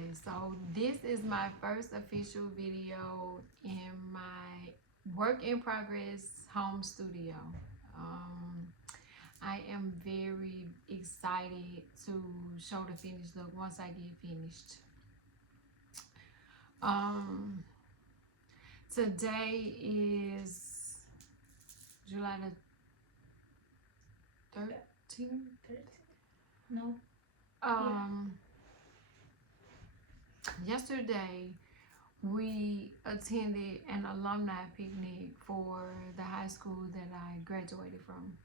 guys, so this is my first official video in my work in progress home studio. um, I am very excited to show the finished look once I get finished. um, Today is July the 13th. No. um Yesterday we attended an alumni picnic for the high school that I graduated from.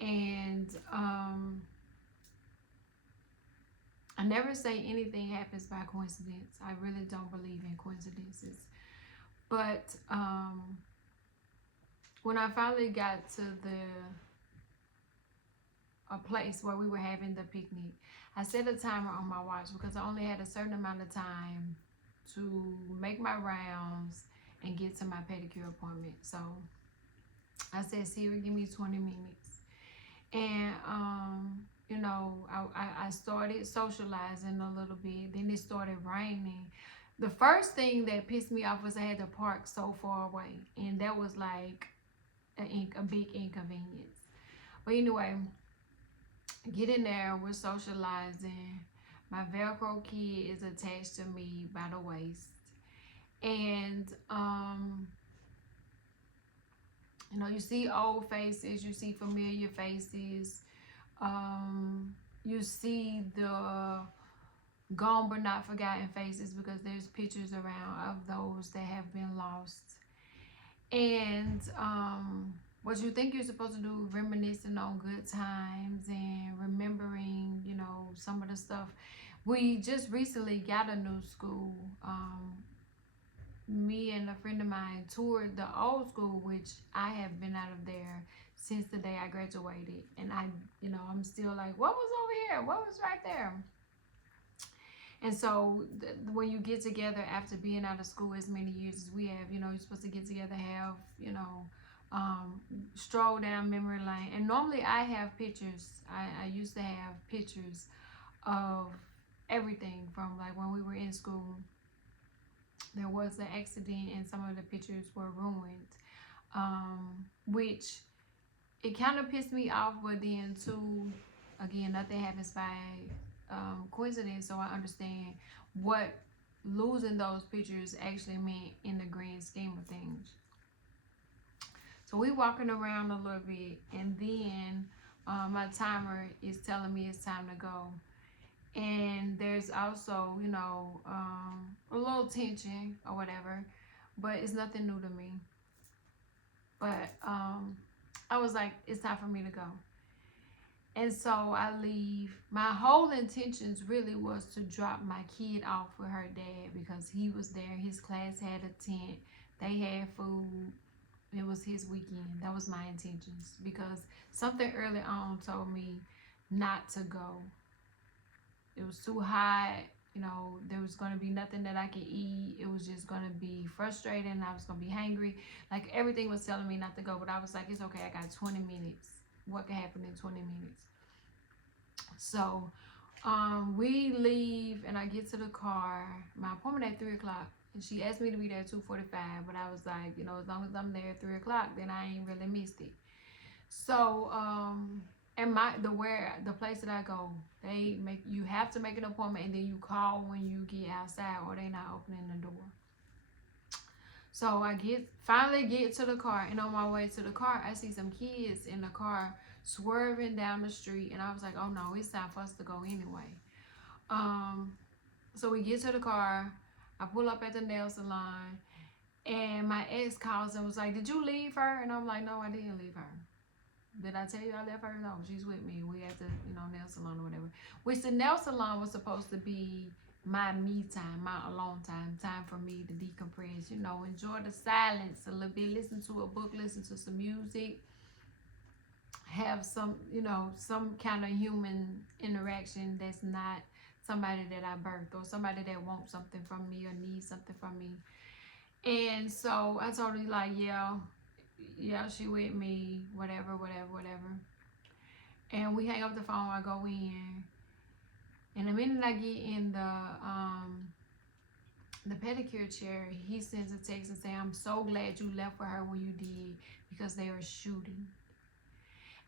And I never say anything happens by coincidence. I really don't believe in coincidences. But when I finally got to a place where we were having the picnic, I set a timer on my watch because I only had a certain amount of time to make my rounds and get to my pedicure appointment. So I said, Siri, give me 20 minutes. And I started socializing a little bit. Then it started raining. The first thing that pissed me off was I had to park so far away, and that was like a big inconvenience. But anyway, get in there, we're socializing. My Velcro key is attached to me by the waist. And you see old faces, you see familiar faces, you see the gone but not forgotten faces, because there's pictures around of those that have been lost. And what you think you're supposed to do, reminiscing on good times and remembering, some of the stuff. We just recently got a new school. Me and a friend of mine toured the old school, which I have been out of there since the day I graduated. And I'm still like, what was over here? What was right there? And so when you get together after being out of school as many years as we have, you're supposed to get together, have, stroll down memory lane. And normally I have pictures. I used to have pictures of everything from like when we were in school. There was an accident and some of the pictures were ruined, which it kind of pissed me off. But then too, again, nothing happens by coincidence, so I understand what losing those pictures actually meant in the grand scheme of things. So we walking around a little bit, and then my timer is telling me it's time to go. And there's also, a little tension or whatever, but it's nothing new to me. But I was like, it's time for me to go. And so I leave. My whole intentions really was to drop my kid off with her dad because he was there. His class had a tent. They had food. It was his weekend. That was my intentions, because something early on told me not to go. It was too hot. There was going to be nothing that I could eat. It was just going to be frustrating. I was going to be hangry. Like, everything was telling me not to go. But I was like, it's okay. I got 20 minutes. What could happen in 20 minutes? So we leave, and I get to the car. My appointment at 3 o'clock. And she asked me to be there at 2:45. But I was like, as long as I'm there at 3 o'clock, then I ain't really missed it. So and the place that I go, you have to make an appointment, and then you call when you get outside, or they not opening the door. So I finally get to the car, and on my way to the car, I see some kids in the car swerving down the street, and I was like, oh no, it's time for us to go anyway. So we get to the car, I pull up at the nail salon, and my ex calls and was like, did you leave her? And I'm like, no, I didn't leave her. Did I tell you I left her? No, she's with me. We at the nail salon or whatever. Which the nail salon was supposed to be my me time, my alone time for me to decompress, enjoy the silence a little bit, listen to a book, listen to some music, have some kind of human interaction that's not somebody that I birthed or somebody that wants something from me or needs something from me. And so I told her, like, yeah, she with me, whatever. And we hang up the phone, I go in, And the minute I get in the pedicure chair, he sends a text and say, "I'm so glad you left with her when you did because they were shooting."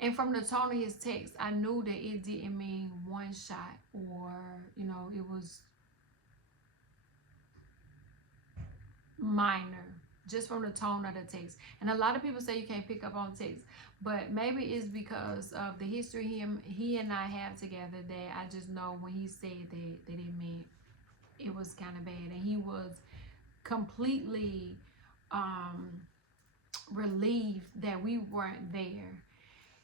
And from the tone of his text, I knew that it didn't mean one shot, or, it was minor, just from the tone of the text. And a lot of people say you can't pick up on text, but maybe it's because of the history he and I have together, that I just know when he said that it meant it was kind of bad, and he was completely relieved that we weren't there.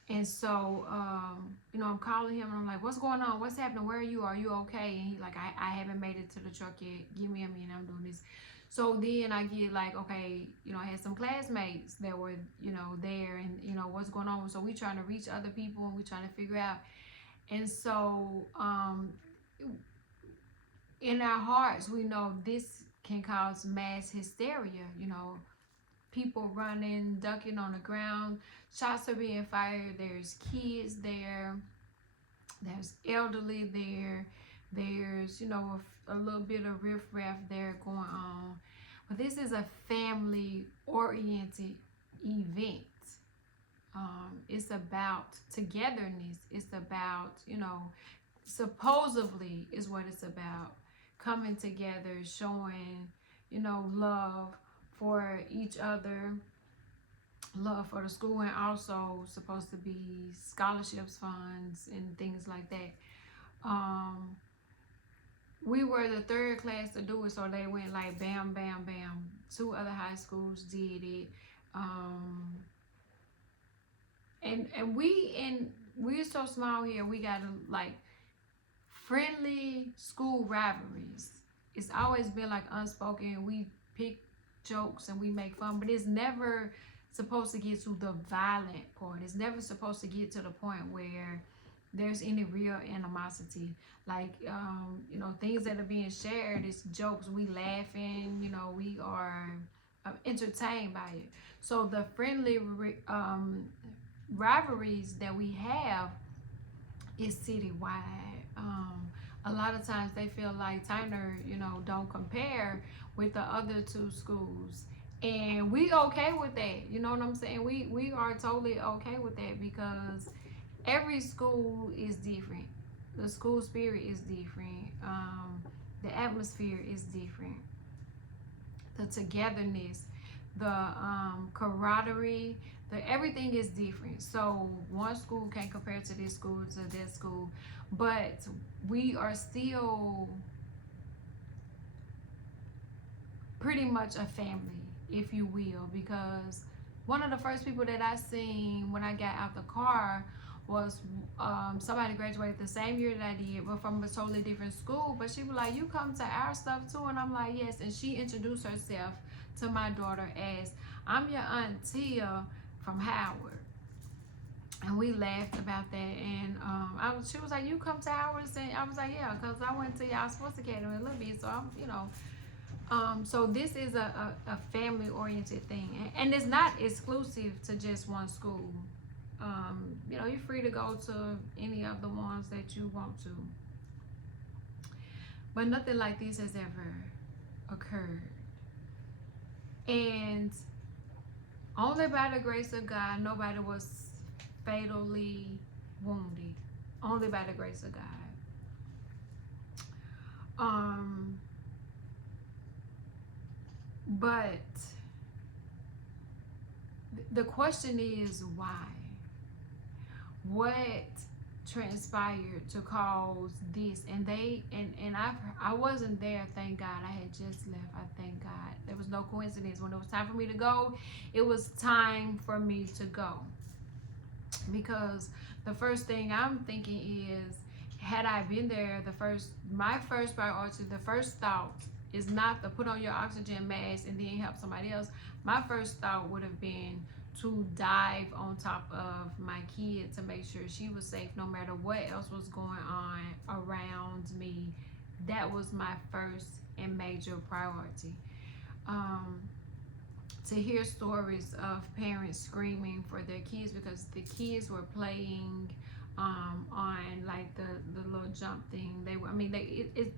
And so, I'm calling him and I'm like, "What's going on? What's happening? Where are you? Are you okay?" And he's like, I haven't made it to the truck yet. Give me a minute. I'm doing this." So then I get like, okay, I had some classmates that were, there, and, what's going on. So we trying to reach other people, and we trying to figure out. And so, in our hearts, we know this can cause mass hysteria, people running, ducking on the ground, shots are being fired, there's kids there, there's elderly there, there's, a little bit of riffraff there going on. But this is a family-oriented event. It's about togetherness. It's about, supposedly is what it's about. Coming together, showing, love for each other, love for the school, and also supposed to be scholarships, funds, and things like that. We were the third class to do it, so they went like bam, bam, bam. 2 other high schools did it. And we're so small here, we got like friendly school rivalries. It's always been like unspoken. We pick jokes and we make fun, but it's never supposed to get to the violent part. It's never supposed to get to the point where there's any real animosity. Like, things that are being shared is jokes. We laughing, we are entertained by it. So the friendly rivalries that we have is citywide. A lot of times they feel like Tyner, don't compare with the other 2 schools. And we okay with that. You know what I'm saying? We are totally okay with that, because every school is different. The school spirit is different. The atmosphere is different. The togetherness, the camaraderie, everything is different. So one school can't compare to this school, to that school, but we are still pretty much a family, if you will, because one of the first people that I seen when I got out the car was somebody graduated the same year that I did, but from a totally different school. But she was like, "You come to our stuff too?" And I'm like, "Yes." And she introduced herself to my daughter as, "I'm your Aunt Tia from Howard." And we laughed about that. And she was like, "You come to ours?" And I was like, "Yeah, because I went to y'all sports academy a little bit, so I'm, so this is a family-oriented thing, and it's not exclusive to just one school. You're free to go to any of the ones that you want to. But nothing like this has ever occurred. And only by the grace of God, nobody was fatally wounded. Only by the grace of God. But the question is, why? What transpired to cause this? And I wasn't there, thank God. I had just left. I thank God. There was no coincidence. When it was time for me to go, it was time for me to go. Because the first thing I'm thinking is, had I been there, my first priority, the first thought is not to put on your oxygen mask and then help somebody else. My first thought would have been to dive on top of my kid to make sure she was safe, no matter what else was going on around me. That was my first and major priority. To hear stories of parents screaming for their kids because the kids were playing on like the little jump thing. They were,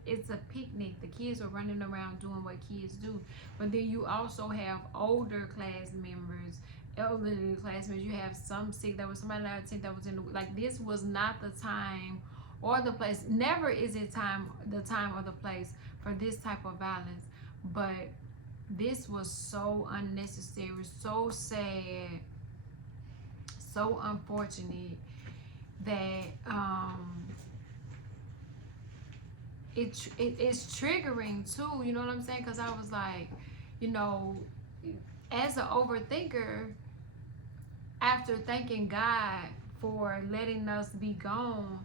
it's a picnic. The kids are running around doing what kids do. But then you also have older class members, elderly class members. You have some sick. There was somebody I think that was in the, like, this was not the time or the place. Never is it the time or the place for this type of violence. But this was so unnecessary, so sad, so unfortunate that it's triggering too. You know what I'm saying? Because I was like, you know, as an overthinker, after thanking God for letting us be gone,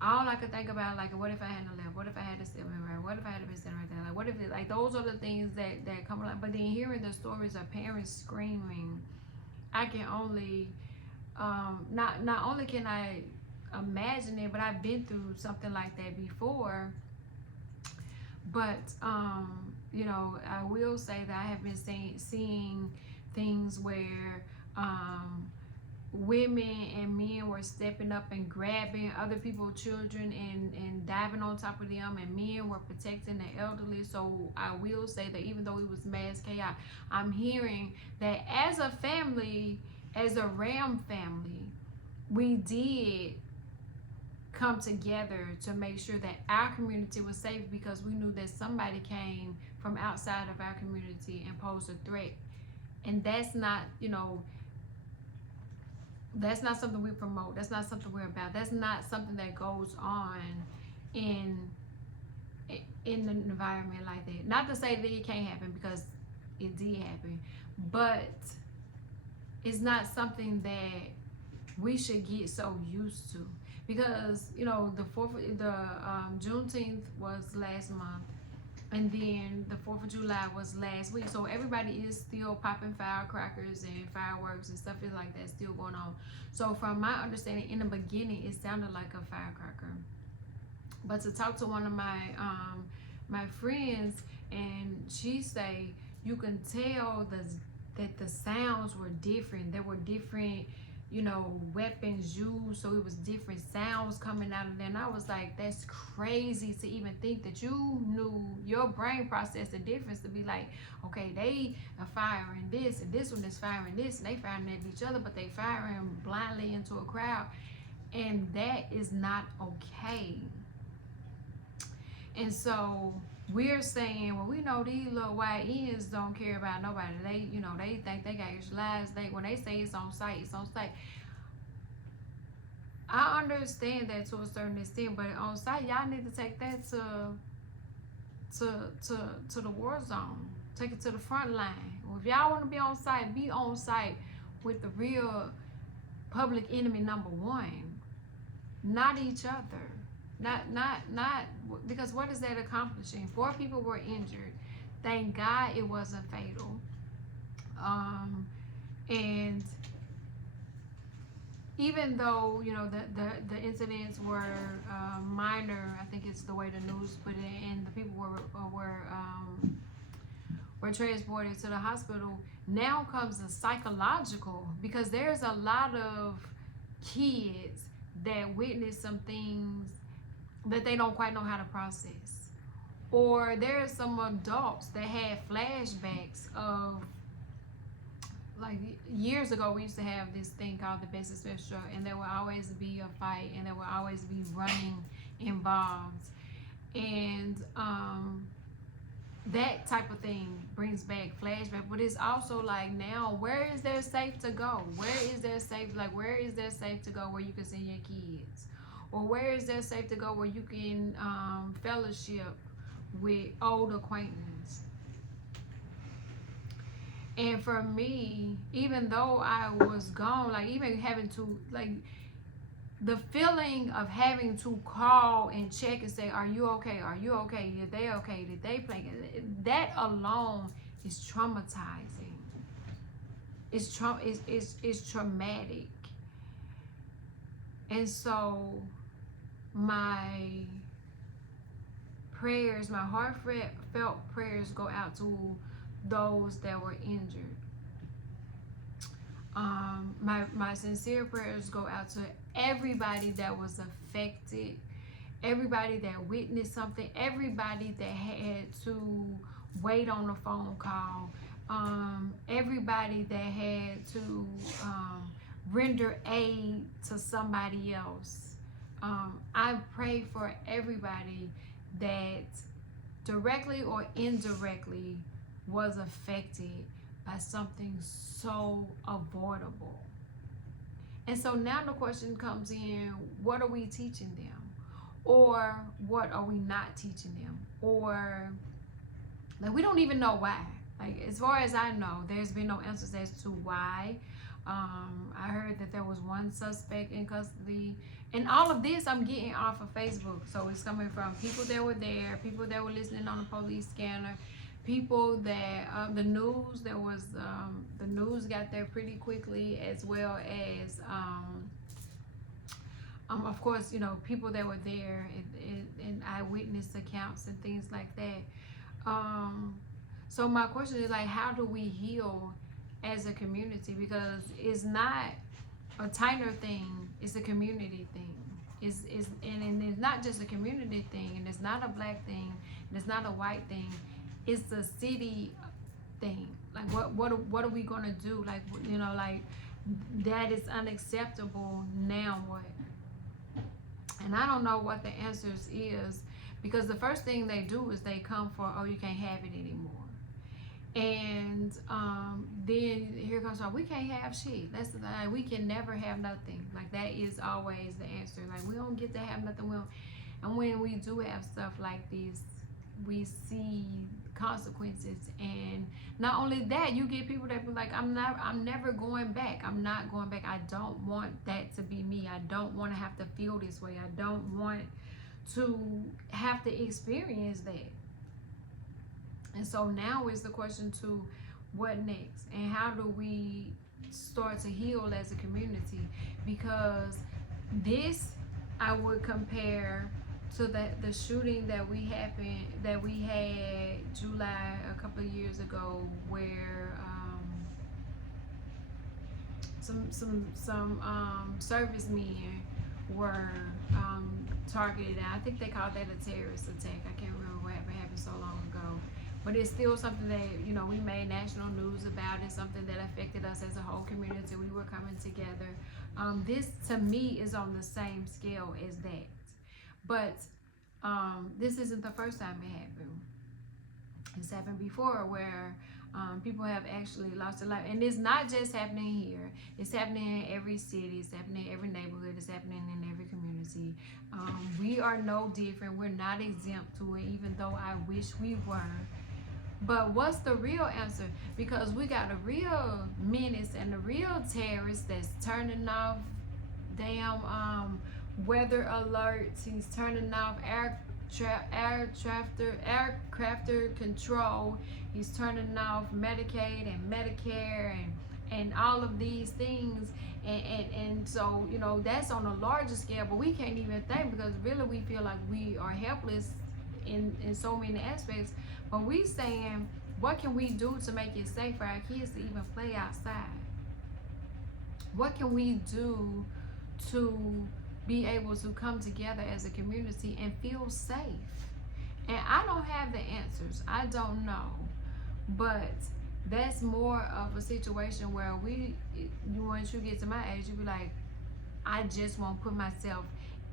all I could think about, like, what if I hadn't left? What if I had to sit right? What if I had been sitting right there? Like, what if like, those are the things that come along. But then hearing the stories of parents screaming, I can only not only can I imagine it, but I've been through something like that before. But you know, I will say that I have been seeing things where women and men were stepping up and grabbing other people's children and diving on top of them, and men were protecting the elderly. So I will say that even though it was mass chaos, I'm hearing that as a family, as a Ram family, we did come together to make sure that our community was safe, because we knew that somebody came from outside of our community and posed a threat. And that's not, you know, that's not something we promote. That's not something we're about. That's not something that goes on in an environment like that. Not to say that it can't happen, because it did happen, but it's not something that we should get so used to. Because, you know, the Juneteenth was last month, and then the 4th of July was last week. So everybody is still popping firecrackers and fireworks and stuff like that still going on. So from my understanding, in the beginning, it sounded like a firecracker. But to talk to one of my my friends, and she say you can tell that the sounds were different. There were different, you know, weapons used, so it was different sounds coming out of there. And I was like, that's crazy to even think that you knew, your brain processed the difference to be like, okay, they are firing this, and this one is firing this, and they firing at each other, but they firing blindly into a crowd, and that is not okay. And so we're saying, well, we know these little white ends don't care about nobody. They, you know, they think they got your lives. When they say it's on site, it's on site. I understand that to a certain extent, but on site, y'all need to take that to the war zone. Take it to the front line. Well, if y'all want to be on site with the real public enemy number one, not each other. Not because what is that accomplishing? 4 people were injured. Thank God it wasn't fatal. And even though, you know, the incidents were minor, I think it's the way the news put it, and the people were transported to the hospital. Now comes the psychological, because there's a lot of kids that witness some things that they don't quite know how to process. Or there are some adults that had flashbacks of, like, years ago we used to have this thing called the Bessie Smith Stroke, and there will always be a fight, and there will always be running involved. And that type of thing brings back flashback. But it's also like, now, where is there safe to go? Where is there safe to go where you can send your kids? Or where is there safe to go where you can fellowship with old acquaintances? And for me, even though I was gone, like, even having to, like, the feeling of having to call and check and say, are you okay? Are you okay? Did they okay? Did they play? That alone is traumatizing. It's traumatic. And so my prayers, my heartfelt prayers go out to those that were injured. My sincere prayers go out to everybody that was affected, everybody that witnessed something, everybody that had to wait on a phone call, everybody that had to render aid to somebody else. I pray for everybody that directly or indirectly was affected by something so avoidable. And so now the question comes in, what are we teaching them? Or what are we not teaching them? Or like we don't even know why. Like as far as I know, there's been no answers as to why. I heard that there was one suspect in custody, and all of this I'm getting off of Facebook. So it's coming from people that were there, people that were listening on the police scanner, people that the news. There was the news got there pretty quickly, as well as of course, you know, people that were there and eyewitness accounts and things like that. So my question is like, how do we heal as a community? Because it's not a Tyner thing; it's a community thing. And it's not just a community thing, and it's not a black thing, and it's not a white thing. It's a city thing. Like what are we gonna do? Like, you know, like that is unacceptable. Now what? And I don't know what the answers is, because the first thing they do is they come for, oh, you can't have it anymore. And then here comes, oh, we can't have shit. That's like, we can never have nothing. Like that is always the answer. Like we don't get to have nothing. And when we do have stuff like this, we see consequences. And not only that, you get people that be like, I'm never going back. I'm not going back. I don't want that to be me. I don't want to have to feel this way. I don't want to have to experience that. And so now is the question to what next, and how do we start to heal as a community? Because this I would compare to the shooting that we had July a couple of years ago, where some servicemen were targeted. And I think they called that a terrorist attack. I can't remember what happened so long ago. But it's still something that, you know, we made national news about. It's something that affected us as a whole community. We were coming together. This, to me, is on the same scale as that. But this isn't the first time it happened. It's happened before, where people have actually lost their life. And it's not just happening here. It's happening in every city. It's happening in every neighborhood. It's happening in every community. We are no different. We're not exempt to it, even though I wish we were. But what's the real answer? Because we got a real menace and a real terrorist that's turning off damn weather alerts. He's turning off aircrafter control. He's turning off Medicaid and Medicare and all of these things. And so, you know, that's on a larger scale, but we can't even think, because really we feel like we are helpless in so many aspects. But we saying, what can we do to make it safe for our kids to even play outside? What can we do to be able to come together as a community and feel safe? And I don't have the answers. I don't know. But that's more of a situation where once you get to my age, you be like, I just won't put myself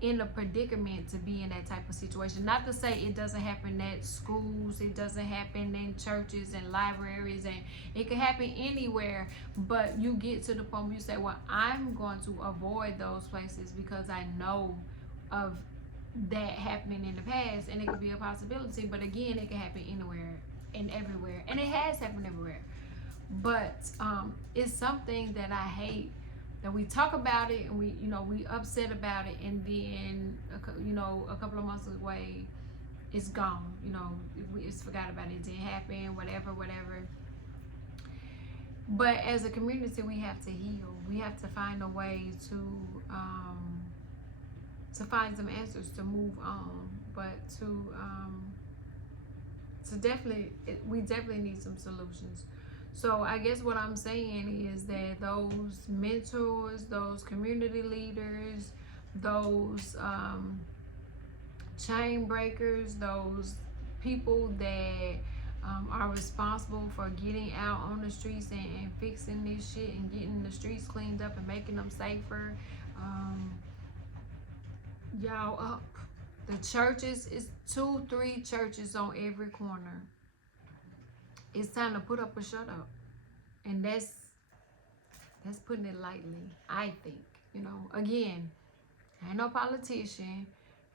in a predicament to be in that type of situation. Not to say it doesn't happen at schools, it doesn't happen in churches and libraries, and it could happen anywhere, but you get to the point where you say, well, I'm going to avoid those places because I know of that happening in the past, and it could be a possibility. But again, it can happen anywhere and everywhere, and it has happened everywhere. But it's something that I hate, that we talk about it and we upset about it, and then a couple of months away it's gone. We just forgot about it. It didn't happen, whatever. But as a community, we have to heal. We have to find a way to find some answers to move on, but we definitely need some solutions. So I guess what I'm saying is that those mentors, those community leaders, those chain breakers, those people that are responsible for getting out on the streets and fixing this shit and getting the streets cleaned up and making them safer. Um, y'all up. The churches is 2, 3 churches on every corner. It's time to put up or shut up, and that's putting it lightly. I think, again, I ain't no politician.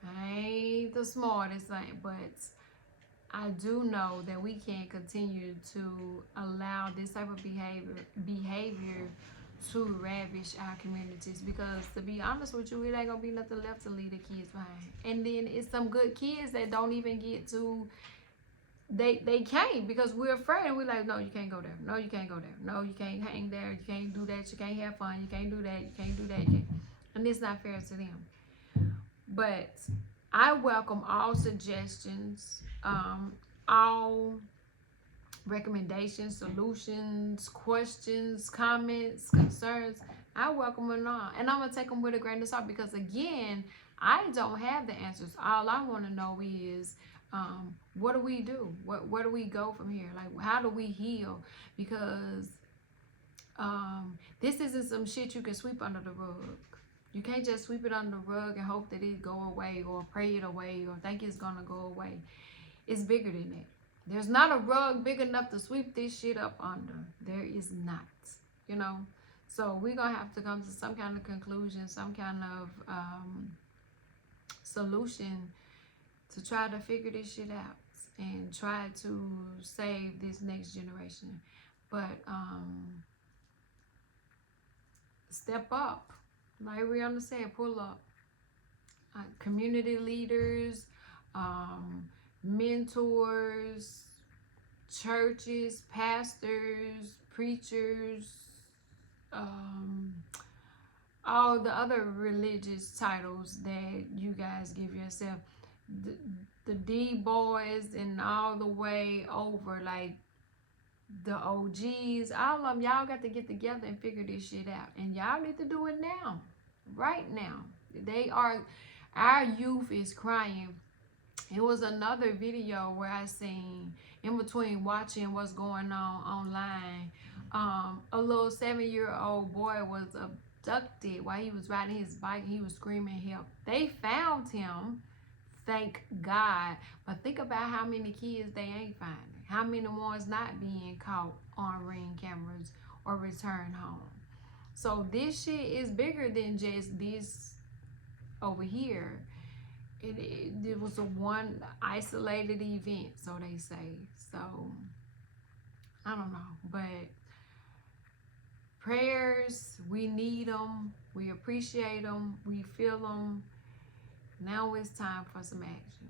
I ain't the smartest thing, but I do know that we can't continue to allow this type of behavior to ravish our communities, because to be honest with you, it ain't gonna be nothing left to leave the kids behind. And then it's some good kids that don't even get to, they can't, because we're afraid, and we're like, no, you can't go there, no, you can't go there, no, you can't hang there, you can't do that, you can't have fun, you can't do that, you can't do that, and it's not fair to them. But I welcome all suggestions, all recommendations, solutions, questions, comments, concerns. I welcome them all, and I'm gonna take them with a grain of salt, because again, I don't have the answers. All I want to know is, what do we do? Where do we go from here? Like, how do we heal? Because this isn't some shit you can sweep under the rug. You can't just sweep it under the rug and hope that it go away, or pray it away, or think it's gonna go away. It's bigger than that. There's not a rug big enough to sweep this shit up under. There is not, So we're gonna have to come to some kind of conclusion, some kind of solution to try to figure this shit out and try to save this next generation. But step up. Like Rihanna said, pull up. Community leaders, mentors, churches, pastors, preachers, all the other religious titles that you guys give yourself. The D boys and all the way over, like the OGs, all of them, y'all got to get together and figure this shit out. And y'all need to do it now, right now. Our youth is crying. It was another video where I seen, in between watching what's going on online, a little 7-year-old boy was abducted while he was riding his bike. He was screaming help. They found him, thank God. But think about how many kids they ain't finding. How many ones not being caught on Ring cameras or returned home. So this shit is bigger than just this over here. It was a one isolated event, so they say. So I don't know, but prayers, we need them, we appreciate them, we feel them. Now it's time for some action.